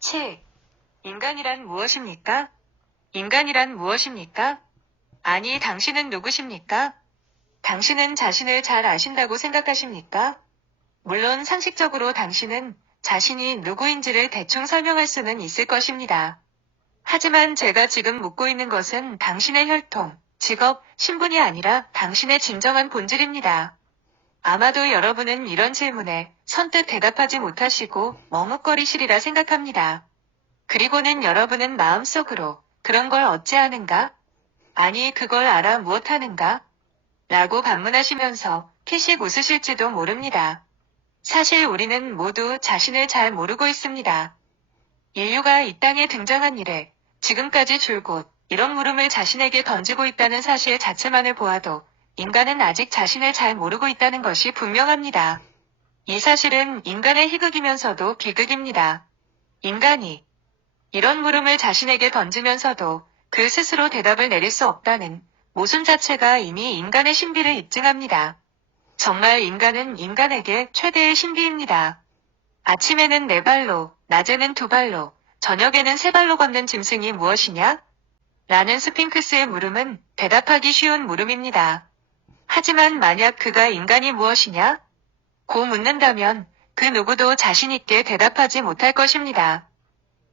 7. 인간이란 무엇입니까? 인간이란 무엇입니까? 아니, 당신은 누구십니까? 당신은 자신을 잘 아신다고 생각하십니까? 물론 상식적으로 당신은 자신이 누구인지를 대충 설명할 수는 있을 것입니다. 하지만 제가 지금 묻고 있는 것은 당신의 혈통, 직업, 신분이 아니라 당신의 진정한 본질입니다. 아마도 여러분은 이런 질문에 선뜻 대답하지 못하시고 머뭇거리시리라 생각합니다. 그리고는 여러분은 마음속으로 그런 걸 어찌하는가? 아니, 그걸 알아 무엇하는가? 라고 반문하시면서 피식 웃으실지도 모릅니다. 사실 우리는 모두 자신을 잘 모르고 있습니다. 인류가 이 땅에 등장한 이래 지금까지 줄곧 이런 물음을 자신에게 던지고 있다는 사실 자체만을 보아도 인간은 아직 자신을 잘 모르고 있다는 것이 분명합니다. 이 사실은 인간의 희극이면서도 비극입니다. 인간이 이런 물음을 자신에게 던지면서도 그 스스로 대답을 내릴 수 없다는 모순 자체가 이미 인간의 신비를 입증합니다. 정말 인간은 인간에게 최대의 신비입니다. 아침에는 4발로, 낮에는 2발로, 저녁에는 3발로 걷는 짐승이 무엇이냐? 라는 스핑크스의 물음은 대답하기 쉬운 물음입니다. 하지만 만약 그가 인간이 무엇이냐? 고 묻는다면 그 누구도 자신있게 대답하지 못할 것입니다.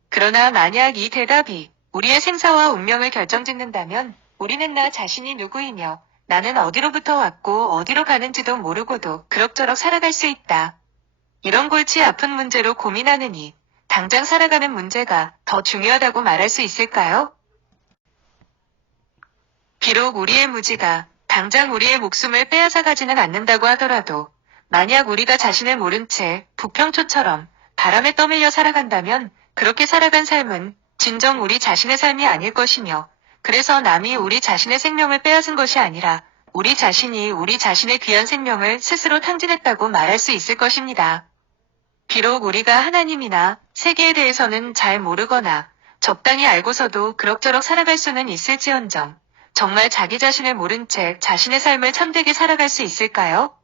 그러나 만약 이 대답이 우리의 생사와 운명을 결정짓는다면 우리는 나 자신이 누구이며 나는 어디로부터 왔고 어디로 가는지도 모르고도 그럭저럭 살아갈 수 있다. 이런 골치 아픈 문제로 고민하느니 당장 살아가는 문제가 더 중요하다고 말할 수 있을까요? 비록 우리의 무지가 당장 우리의 목숨을 빼앗아가지는 않는다고 하더라도 만약 우리가 자신을 모른 채 부평초처럼 바람에 떠밀려 살아간다면 그렇게 살아간 삶은 진정 우리 자신의 삶이 아닐 것이며 그래서 남이 우리 자신의 생명을 빼앗은 것이 아니라 우리 자신이 우리 자신의 귀한 생명을 스스로 탕진했다고 말할 수 있을 것입니다. 비록 우리가 하나님이나 세계에 대해서는 잘 모르거나 적당히 알고서도 그럭저럭 살아갈 수는 있을지언정 정말 자기 자신을 모른 채 자신의 삶을 참되게 살아갈 수 있을까요?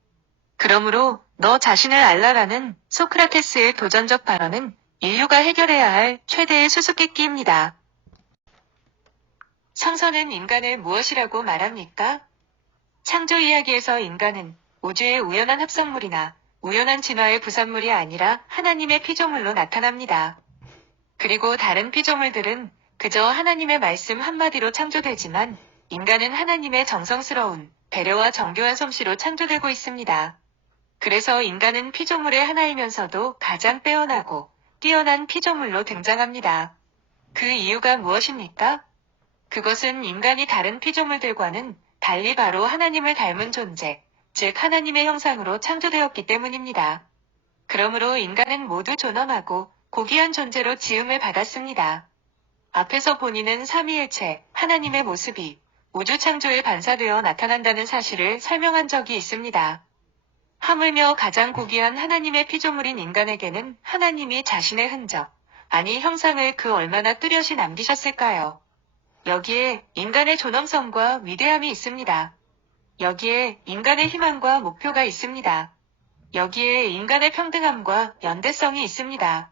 그러므로 너 자신을 알라라는 소크라테스의 도전적 발언은 인류가 해결해야 할 최대의 수수께끼입니다. 성서는 인간을 무엇이라고 말합니까? 창조 이야기에서 인간은 우주의 우연한 합성물이나 우연한 진화의 부산물이 아니라 하나님의 피조물로 나타납니다. 그리고 다른 피조물들은 그저 하나님의 말씀 한마디로 창조되지만 인간은 하나님의 정성스러운 배려와 정교한 솜씨로 창조되고 있습니다. 그래서 인간은 피조물의 하나이면서도 가장 빼어나고 뛰어난 피조물로 등장합니다. 그 이유가 무엇입니까? 그것은 인간이 다른 피조물들과는 달리 바로 하나님을 닮은 존재, 즉 하나님의 형상으로 창조되었기 때문입니다. 그러므로 인간은 모두 존엄하고 고귀한 존재로 지음을 받았습니다. 앞에서 본인은 삼위일체, 하나님의 모습이 우주 창조에 반사되어 나타난다는 사실을 설명한 적이 있습니다. 하물며 가장 고귀한 하나님의 피조물인 인간에게는 하나님이 자신의 흔적, 아니 형상을 그 얼마나 뚜렷이 남기셨을까요? 여기에 인간의 존엄성과 위대함이 있습니다. 여기에 인간의 희망과 목표가 있습니다. 여기에 인간의 평등함과 연대성이 있습니다.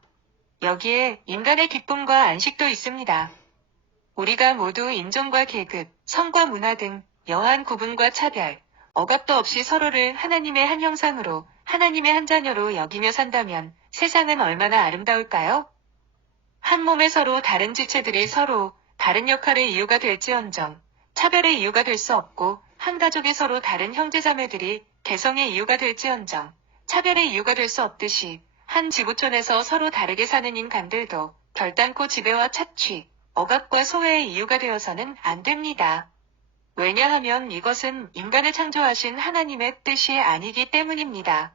여기에 인간의 기쁨과 안식도 있습니다. 우리가 모두 인종과 계급, 성과 문화 등 여한 구분과 차별, 억압도 없이 서로를 하나님의 한 형상으로, 하나님의 한 자녀로 여기며 산다면 세상은 얼마나 아름다울까요? 한 몸에 서로 다른 지체들이 서로 다른 역할의 이유가 될지언정 차별의 이유가 될 수 없고 한 가족에 서로 다른 형제자매들이 개성의 이유가 될지언정 차별의 이유가 될 수 없듯이 한 지구촌에서 서로 다르게 사는 인간들도 결단코 지배와 착취, 억압과 소외의 이유가 되어서는 안 됩니다. 왜냐하면 이것은 인간을 창조하신 하나님의 뜻이 아니기 때문입니다.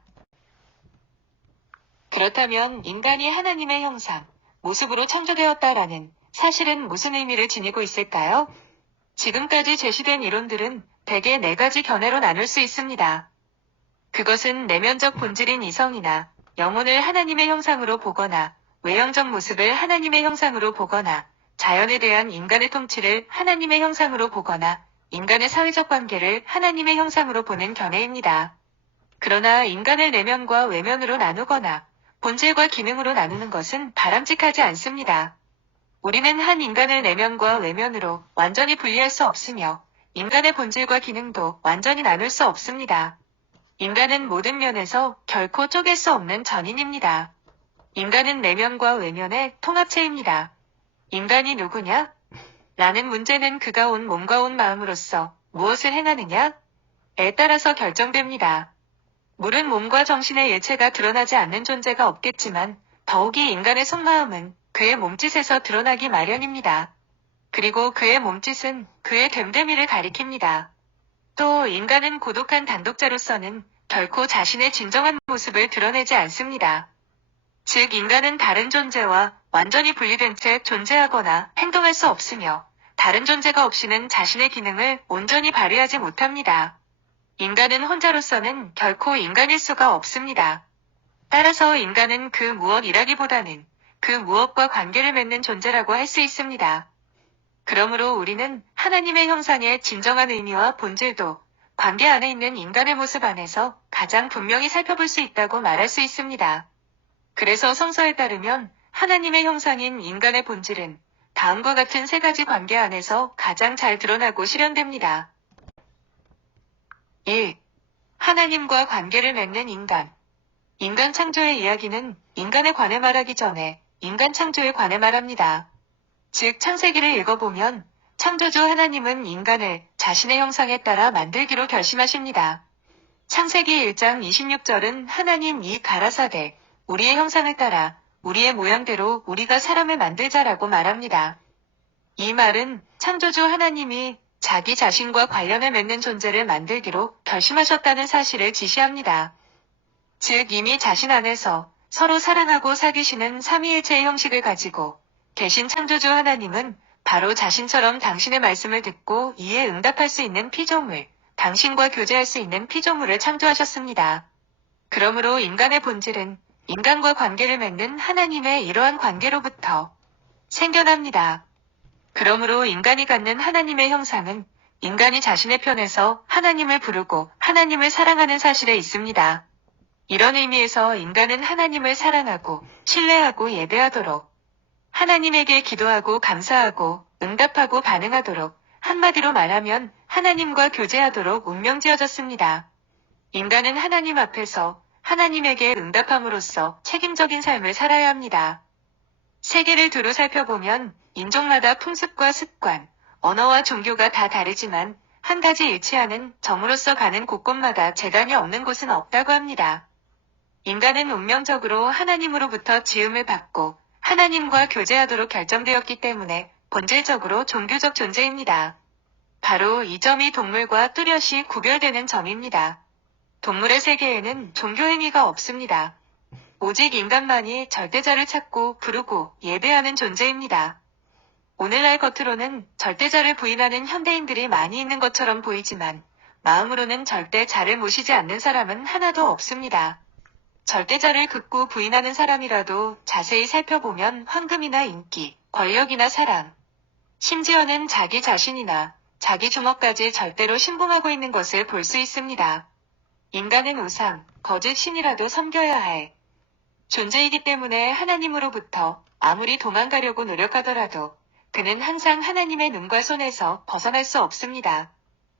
그렇다면 인간이 하나님의 형상, 모습으로 창조되었다라는 사실은 무슨 의미를 지니고 있을까요? 지금까지 제시된 이론들은 대개 4가지 견해로 나눌 수 있습니다. 그것은 내면적 본질인 이성이나 영혼을 하나님의 형상으로 보거나 외형적 모습을 하나님의 형상으로 보거나 자연에 대한 인간의 통치를 하나님의 형상으로 보거나 인간의 사회적 관계를 하나님의 형상으로 보는 견해입니다. 그러나 인간을 내면과 외면으로 나누거나 본질과 기능으로 나누는 것은 바람직하지 않습니다. 우리는 한 인간을 내면과 외면으로 완전히 분리할 수 없으며 인간의 본질과 기능도 완전히 나눌 수 없습니다. 인간은 모든 면에서 결코 쪼갤 수 없는 전인입니다. 인간은 내면과 외면의 통합체입니다. 인간이 누구냐? 라는 문제는 그가 온 몸과 온 마음으로서 무엇을 행하느냐에 따라서 결정됩니다. 물은 몸과 정신의 일체가 드러나지 않는 존재가 없겠지만 더욱이 인간의 속마음은 그의 몸짓에서 드러나기 마련입니다. 그리고 그의 몸짓은 그의 됨됨이를 가리킵니다. 또 인간은 고독한 단독자로서는 결코 자신의 진정한 모습을 드러내지 않습니다. 즉 인간은 다른 존재와 완전히 분리된 채 존재하거나 행동할 수 없으며 다른 존재가 없이는 자신의 기능을 온전히 발휘하지 못합니다. 인간은 혼자로서는 결코 인간일 수가 없습니다. 따라서 인간은 그 무엇이라기보다는 그 무엇과 관계를 맺는 존재라고 할 수 있습니다. 그러므로 우리는 하나님의 형상의 진정한 의미와 본질도 관계 안에 있는 인간의 모습 안에서 가장 분명히 살펴볼 수 있다고 말할 수 있습니다. 그래서 성서에 따르면 하나님의 형상인 인간의 본질은 다음과 같은 세 가지 관계 안에서 가장 잘 드러나고 실현됩니다. 1. 하나님과 관계를 맺는 인간. 인간 창조의 이야기는 인간에 관해 말하기 전에 인간 창조에 관해 말합니다. 즉 창세기를 읽어보면 창조주 하나님은 인간을 자신의 형상에 따라 만들기로 결심하십니다. 창세기 1장 26절은 하나님이 가라사대 우리의 형상을 따라 우리의 모양대로 우리가 사람을 만들자라고 말합니다. 이 말은 창조주 하나님이 자기 자신과 관련을 맺는 존재를 만들기로 결심하셨다는 사실을 지시합니다. 즉 이미 자신 안에서 서로 사랑하고 사귀시는 삼위일체의 형식을 가지고 계신 창조주 하나님은 바로 자신처럼 당신의 말씀을 듣고 이에 응답할 수 있는 피조물, 당신과 교제할 수 있는 피조물을 창조하셨습니다. 그러므로 인간의 본질은 인간과 관계를 맺는 하나님의 이러한 관계로부터 생겨납니다. 그러므로 인간이 갖는 하나님의 형상은 인간이 자신의 편에서 하나님을 부르고 하나님을 사랑하는 사실에 있습니다. 이런 의미에서 인간은 하나님을 사랑하고 신뢰하고 예배하도록 하나님에게 기도하고 감사하고 응답하고 반응하도록 한마디로 말하면 하나님과 교제하도록 운명지어졌습니다. 인간은 하나님 앞에서 하나님에게 응답함으로써 책임적인 삶을 살아야 합니다. 세계를 두루 살펴보면 인종마다 풍습과 습관, 언어와 종교가 다 다르지만 한 가지 일치하는 정으로서 가는 곳곳마다 재간이 없는 곳은 없다고 합니다. 인간은 운명적으로 하나님으로부터 지음을 받고 하나님과 교제하도록 결정되었기 때문에 본질적으로 종교적 존재입니다. 바로 이 점이 동물과 뚜렷이 구별되는 점입니다. 동물의 세계에는 종교 행위가 없습니다. 오직 인간만이 절대자를 찾고 부르고 예배하는 존재입니다. 오늘날 겉으로는 절대자를 부인하는 현대인들이 많이 있는 것처럼 보이지만 마음으로는 절대 자를 모시지 않는 사람은 하나도 없습니다. 절대자를 극구 부인하는 사람이라도 자세히 살펴보면 황금이나 인기, 권력이나 사랑, 심지어는 자기 자신이나 자기 주먹까지 절대로 신봉하고 있는 것을 볼 수 있습니다. 인간은 우상, 거짓 신이라도 섬겨야 할 존재이기 때문에 하나님으로부터 아무리 도망가려고 노력하더라도 그는 항상 하나님의 눈과 손에서 벗어날 수 없습니다.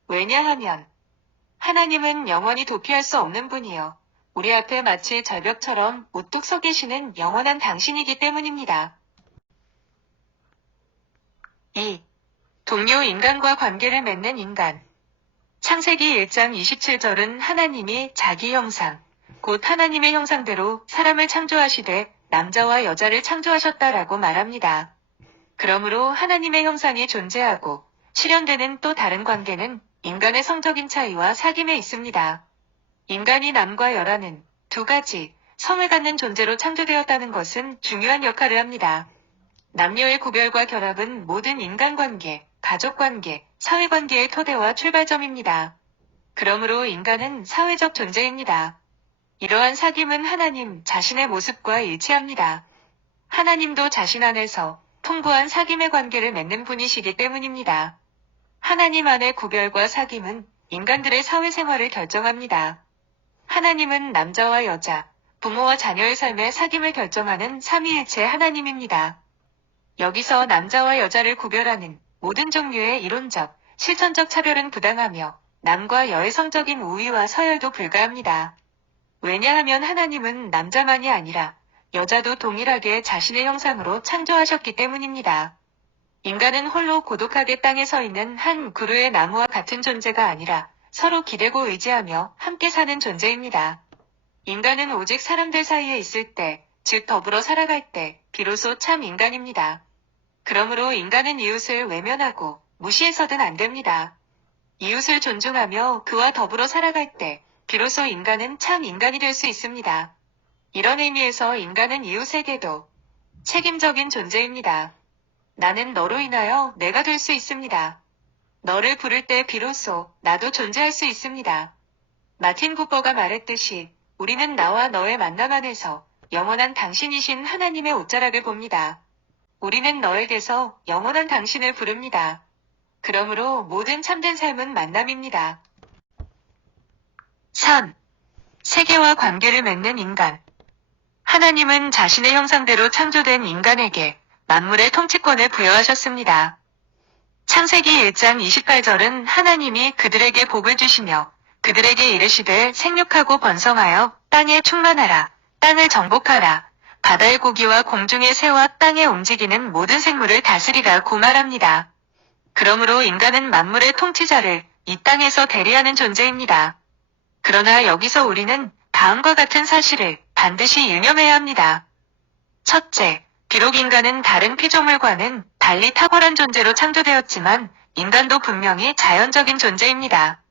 왜냐하면 하나님은 영원히 도피할 수 없는 분이요. 우리 앞에 마치 절벽처럼 우뚝 서 계시는 영원한 당신이기 때문입니다. 2. 동료 인간과 관계를 맺는 인간. 창세기 1장 27절은 하나님이 자기 형상, 곧 하나님의 형상대로 사람을 창조하시되 남자와 여자를 창조하셨다라고 말합니다. 그러므로 하나님의 형상이 존재하고 실현되는 또 다른 관계는 인간의 성적인 차이와 사귐에 있습니다. 인간이 남과 여라는 두 가지 성을 갖는 존재로 창조되었다는 것은 중요한 역할을 합니다. 남녀의 구별과 결합은 모든 인간관계, 가족관계, 사회관계의 토대와 출발점입니다. 그러므로 인간은 사회적 존재입니다. 이러한 사귐은 하나님 자신의 모습과 일치합니다. 하나님도 자신 안에서 풍부한 사귐의 관계를 맺는 분이시기 때문입니다. 하나님 안의 구별과 사귐은 인간들의 사회생활을 결정합니다. 하나님은 남자와 여자, 부모와 자녀의 삶의 사귐을 결정하는 삼위일체 하나님입니다. 여기서 남자와 여자를 구별하는 모든 종류의 이론적, 실천적 차별은 부당하며 남과 여의 성적인 우위와 서열도 불가합니다. 왜냐하면 하나님은 남자만이 아니라 여자도 동일하게 자신의 형상으로 창조하셨기 때문입니다. 인간은 홀로 고독하게 땅에 서 있는 한 그루의 나무와 같은 존재가 아니라 서로 기대고 의지하며 함께 사는 존재입니다. 인간은 오직 사람들 사이에 있을 때, 즉 더불어 살아갈 때 비로소 참 인간입니다. 그러므로 인간은 이웃을 외면하고 무시해서는 안 됩니다. 이웃을 존중하며 그와 더불어 살아갈 때 비로소 인간은 참 인간이 될 수 있습니다. 이런 의미에서 인간은 이웃에게도 책임적인 존재입니다. 나는 너로 인하여 내가 될 수 있습니다. 너를 부를 때 비로소 나도 존재할 수 있습니다. 마틴 쿠퍼가 말했듯이 우리는 나와 너의 만남 안에서 영원한 당신이신 하나님의 옷자락을 봅니다. 우리는 너에게서 영원한 당신을 부릅니다. 그러므로 모든 참된 삶은 만남입니다. 선. 세계와 관계를 맺는 인간. 하나님은 자신의 형상대로 창조된 인간에게 만물의 통치권을 부여하셨습니다. 창세기 1장 28절은 하나님이 그들에게 복을 주시며 그들에게 이르시되 생육하고 번성하여 땅에 충만하라, 땅을 정복하라, 바다의 고기와 공중의 새와 땅에 움직이는 모든 생물을 다스리라고 말합니다. 그러므로 인간은 만물의 통치자를 이 땅에서 대리하는 존재입니다. 그러나 여기서 우리는 다음과 같은 사실을 반드시 유념해야 합니다. 첫째, 비록 인간은 다른 피조물과는 달리 탁월한 존재로 창조되었지만 인간도 분명히 자연적인 존재입니다.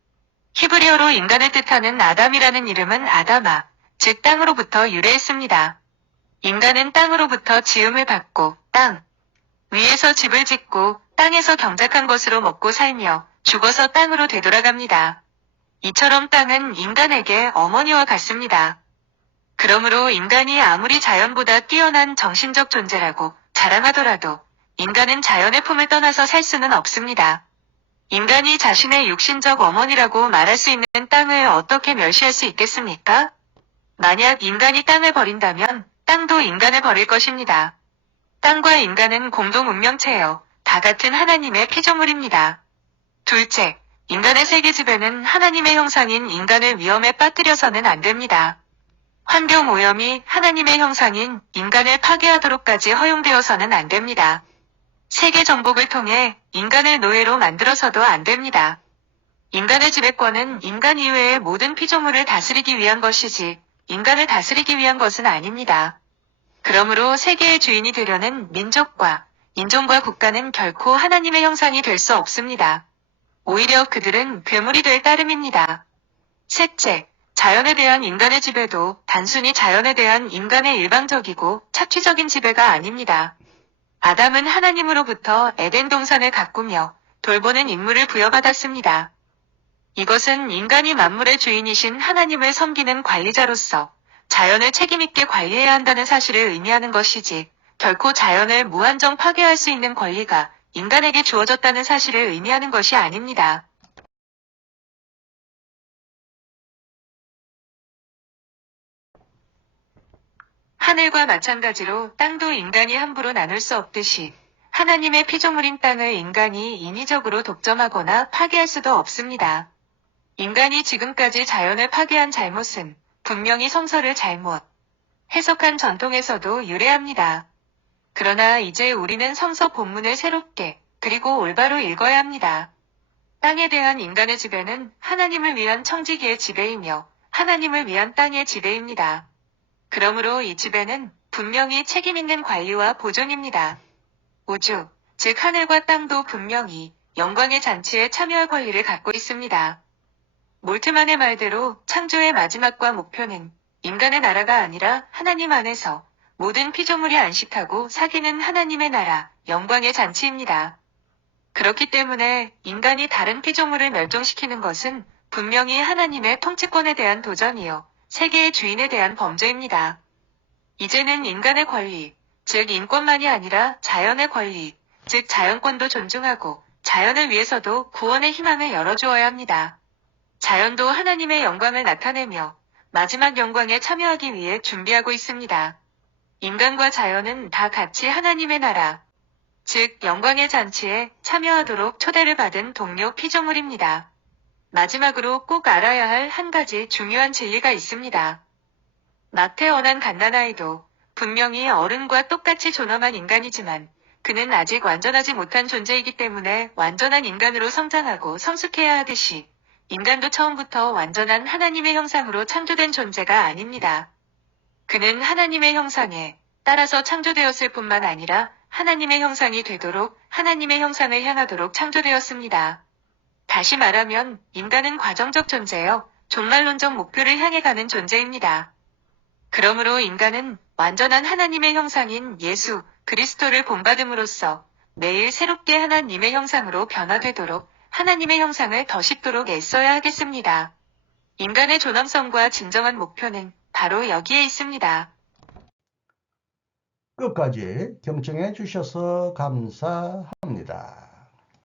히브리어로 인간을 뜻하는 아담이라는 이름은 아다마, 즉 땅으로부터 유래했습니다. 인간은 땅으로부터 지음을 받고 땅 위에서 집을 짓고 땅에서 경작한 것으로 먹고 살며 죽어서 땅으로 되돌아갑니다. 이처럼 땅은 인간에게 어머니와 같습니다. 그러므로 인간이 아무리 자연보다 뛰어난 정신적 존재라고 자랑하더라도 인간은 자연의 품을 떠나서 살 수는 없습니다. 인간이 자신의 육신적 어머니라고 말할 수 있는 땅을 어떻게 멸시할 수 있겠습니까? 만약 인간이 땅을 버린다면 땅도 인간을 버릴 것입니다. 땅과 인간은 공동 운명체예요. 다 같은 하나님의 피조물입니다. 둘째, 인간의 세계 지배는 하나님의 형상인 인간을 위험에 빠뜨려서는 안 됩니다. 환경 오염이 하나님의 형상인 인간을 파괴하도록까지 허용되어서는 안 됩니다. 세계 정복을 통해 인간을 노예로 만들어서도 안 됩니다. 인간의 지배권은 인간 이외의 모든 피조물을 다스리기 위한 것이지 인간을 다스리기 위한 것은 아닙니다. 그러므로 세계의 주인이 되려는 민족과 인종과 국가는 결코 하나님의 형상이 될 수 없습니다. 오히려 그들은 괴물이 될 따름입니다. 셋째, 자연에 대한 인간의 지배도 단순히 자연에 대한 인간의 일방적이고 착취적인 지배가 아닙니다. 아담은 하나님으로부터 에덴 동산을 가꾸며 돌보는 임무를 부여받았습니다. 이것은 인간이 만물의 주인이신 하나님을 섬기는 관리자로서 자연을 책임있게 관리해야 한다는 사실을 의미하는 것이지 결코 자연을 무한정 파괴할 수 있는 권리가 인간에게 주어졌다는 사실을 의미하는 것이 아닙니다. 하늘과 마찬가지로 땅도 인간이 함부로 나눌 수 없듯이 하나님의 피조물인 땅을 인간이 인위적으로 독점하거나 파괴할 수도 없습니다. 인간이 지금까지 자연을 파괴한 잘못은 분명히 성서를 잘못 해석한 전통에서도 유래합니다. 그러나 이제 우리는 성서 본문을 새롭게 그리고 올바로 읽어야 합니다. 땅에 대한 인간의 지배는 하나님을 위한 청지기의 지배이며 하나님을 위한 땅의 지배입니다. 그러므로 이 지배는 분명히 책임있는 관리와 보존입니다. 우주, 즉 하늘과 땅도 분명히 영광의 잔치에 참여할 권리를 갖고 있습니다. 몰트만의 말대로 창조의 마지막과 목표는 인간의 나라가 아니라 하나님 안에서 모든 피조물이 안식하고 사귀는 하나님의 나라, 영광의 잔치입니다. 그렇기 때문에 인간이 다른 피조물을 멸종시키는 것은 분명히 하나님의 통치권에 대한 도전이요, 세계의 주인에 대한 범죄입니다. 이제는 인간의 권리, 즉 인권만이 아니라 자연의 권리, 즉 자연권도 존중하고 자연을 위해서도 구원의 희망을 열어주어야 합니다. 자연도 하나님의 영광을 나타내며 마지막 영광에 참여하기 위해 준비하고 있습니다. 인간과 자연은 다 같이 하나님의 나라, 즉 영광의 잔치에 참여하도록 초대를 받은 동료 피조물입니다. 마지막으로 꼭 알아야 할 한 가지 중요한 진리가 있습니다. 낙태어난 갓난아이도 분명히 어른과 똑같이 존엄한 인간이지만 그는 아직 완전하지 못한 존재이기 때문에 완전한 인간으로 성장하고 성숙해야 하듯이 인간도 처음부터 완전한 하나님의 형상으로 창조된 존재가 아닙니다. 그는 하나님의 형상에 따라서 창조되었을 뿐만 아니라 하나님의 형상이 되도록 하나님의 형상을 향하도록 창조되었습니다. 다시 말하면 인간은 과정적 존재여 종말론적 목표를 향해 가는 존재입니다. 그러므로 인간은 완전한 하나님의 형상인 예수 그리스도를 본받음으로써 매일 새롭게 하나님의 형상으로 변화되도록 하나님의 형상을 더 싣도록 애써야 하겠습니다. 인간의 존엄성과 진정한 목표는 바로 여기에 있습니다. 끝까지 경청해 주셔서 감사합니다.